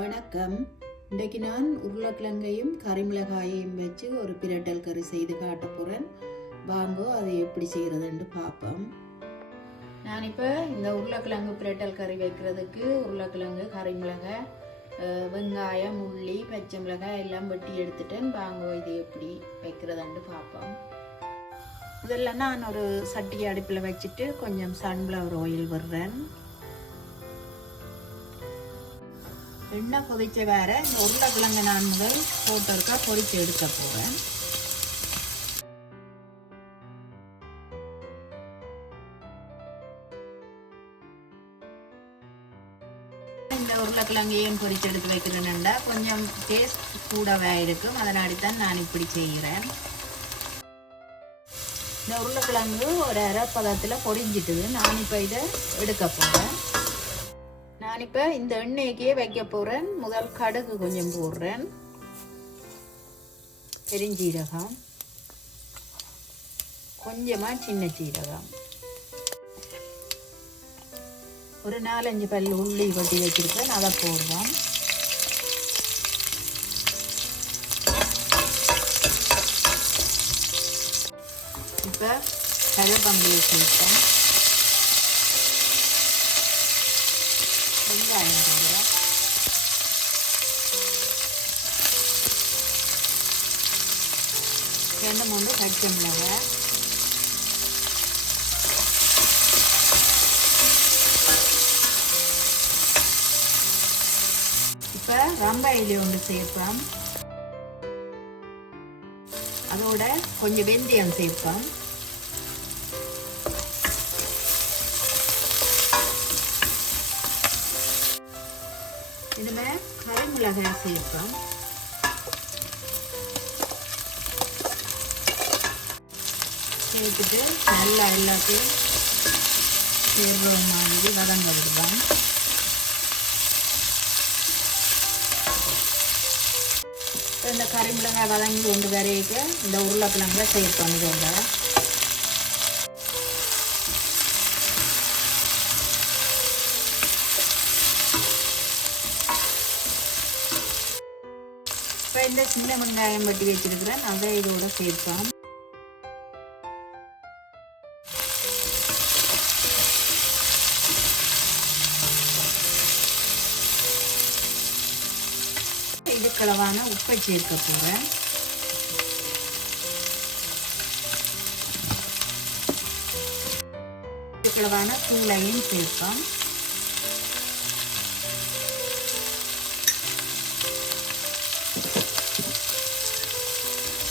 வணக்கம். இன்றைக்கு நான் உருளைக்கிழங்கையும் கறிமிளகாயையும் வச்சு ஒரு பிரட்டல் கறி செய்து காட்ட போகிறேன். வாங்கோ அதை எப்படி செய்கிறதுன்னு பார்ப்போம். நான் இப்போ இந்த உருளைக்கிழங்கு பிரட்டல் கறி வைக்கிறதுக்கு உருளைக்கிழங்கு, கறிமிளகாய், வெங்காயம், உள்ளி, பச்சை மிளகாய் எல்லாம் வெட்டி எடுத்துட்டேன். வாங்கோ இது எப்படி வைக்கிறதுன்னு பார்ப்போம். முதல்ல நான் ஒரு சட்டி அடுப்பில் வச்சுட்டு கொஞ்சம் சன்ஃப்ளவர் ஆயில் விடுறேன். எண்ணெய் கொதிச்ச வேற இந்த உருளைக்கிழங்கு நான் முதல் போட்டருக்கா பொரிச்சு எடுக்க போகிறேன். இந்த உருளைக்கிழங்கு ஏன் பொரிச்சு எடுத்து வைக்கிறேன்னா கொஞ்சம் டேஸ்ட் கூடவே இருக்கும், அதனாடித்தான் நான் இப்படி செய்கிறேன். இந்த உருளைக்கிழங்கு ஒரு அரை பதத்தில் பொரிஞ்சிட்டுது. நான் இப்போ இதை எடுக்க போகிறேன். நான் இப்போ இந்த எண்ணெய்க்கே வைக்க போகிறேன். முதல் கடுகு கொஞ்சம் போடுறேன், பெருஞ்சீரகம், கொஞ்சமாக சின்ன சீரகம், ஒரு 4-5 பல் உள்ளி வெட்டி வச்சிருக்கேன், அதை போடுவோம். இப்போ கருவேப்பிலையை சேர்ப்போம். வெங்காயம் போடுவோம். ரெண்டு 3 பச்சை மிளகாய், இப்போ ரம்ப இலை ஒன்று சேர்ப்போம். அதோட கொஞ்சம் வெந்தயம் சேர்ப்போம். இதில் கறிமிளகாய் சேர்ப்போம். சேர்த்துட்டு நல்லா எல்லாத்தையும் சேர்ற மாதிரி வதங்க விடுவோம். இந்த கறிமிளகாய் வதங்கி கொண்டு வரைக்கு இந்த உருளைக்கிழங்கை சேர்ப்போம். இதோட இப்போ இந்த சின்ன வெங்காயம் வெட்டி வச்சிருக்கிறேன், அதை இதோட சேர்ப்போம். இதுக்களவான உப்பை சேர்க்க போகிறேன். இதுக்களவான தூளையும் சேர்ப்போம்.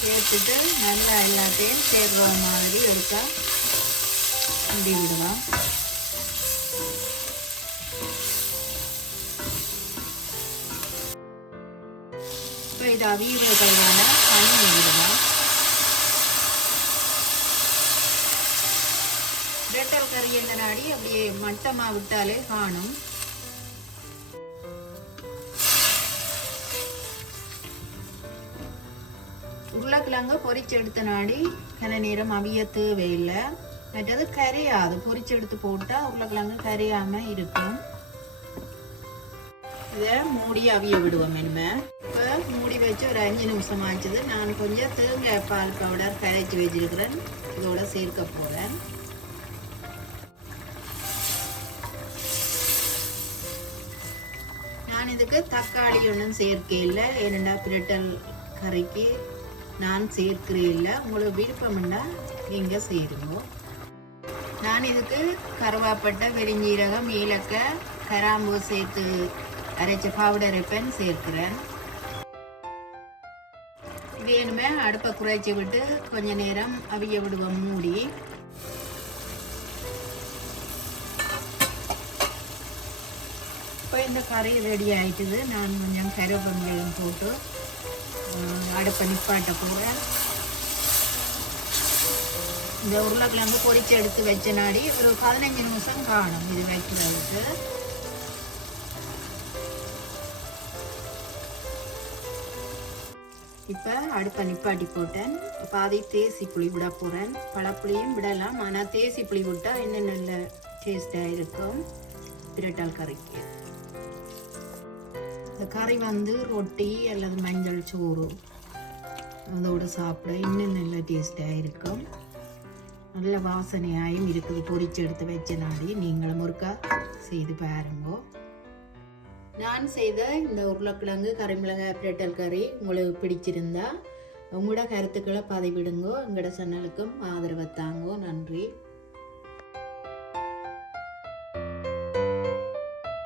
சேர்த்துட்டு நல்லா எல்லாத்தையும் சேர்ற மாதிரி எடுக்க கிண்டி விடுவோம். இப்போ இது அவியறதுக்கான தண்ணி விடுவோம். பிரட்டல் கறி என்ற நாடி அப்படியே மட்டமாக விட்டாலே காணும். உருளைக்கிழங்கு பொரிச்சு எடுத்த நாடி கன நேரம் அவிய தேவையில்லை. மற்றது கரையாது, பொரிச்சு எடுத்து போட்டால் உருளைக்கிழங்கு கரையாமல் இருக்கும். இதை மூடி அவிய விடுவோம். இனிமே இப்போ மூடி வச்சு ஒரு 5 நிமிஷம் ஆச்சுது. நான் கொஞ்சம் தேங்காய் பால் பவுடர் கரைச்சி வச்சிருக்கிறேன், இதோட சேர்க்க போகிறேன். நான் இதுக்கு தக்காளி ஒன்றும் சேர்க்க இல்லை, ஏனெண்டா பிரட்டல் கறிக்கு நான் சேர்க்கிறேன் இல்லை. உங்களுக்கு விருப்பம்னா நீங்கள் சேருங்க. நான் இதுக்கு கருவாப்பட்டை, பெருஞ்சீரகம், ஏலக்காய், கிராம்பு சேர்த்து அரைச்ச பவுடர் பென் சேர்க்கிறேன். வேணுமே அடுப்பை குறைச்சி விட்டு கொஞ்ச நேரம் அவிய விடுவோம் மூடி. இப்போ இந்த கறி ரெடி ஆயிட்டுது. நான் கொஞ்சம் கருவேப்பிலையும் போட்டு அடுப்பை நிப்பாட்ட போகிறேன். இந்த உருளைக்கிழங்கு பொரிச்சு எடுத்து வச்ச நாடி ஒரு 15 நிமிஷம் காணும் இது வைக்கிறதுக்கு. இப்போ அடுப்பை நிப்பாட்டி போட்டேன். பாதி தேசி புளி விட போகிறேன். பழப்புளியும் விடலாம், ஆனால் தேசி புளி விட்டால் இன்னும் நல்ல டேஸ்டாக இருக்கும் பிரட்டல் கறிக்கு. இந்த கறி வந்து ரொட்டி அல்லது மஞ்சள் சோறு அதோடு சாப்பிட இன்னும் நல்ல டேஸ்டாக இருக்கும். நல்ல வாசனையாயும் இருக்குது. பொரிச்சு எடுத்து வச்ச நாடி நீங்களும் ஒருக்கா செய்து பாருங்க. நான் செய்த இந்த உருளைக்கிழங்கு கறிமிளகாய் பிரட்டல் கறி உங்களுக்கு பிடிச்சிருந்தா உங்களோட கருத்துக்களை பதிவிடுங்கோ. எங்களோட சேனலுக்கும் ஆதரவு தாங்கோ. நன்றி.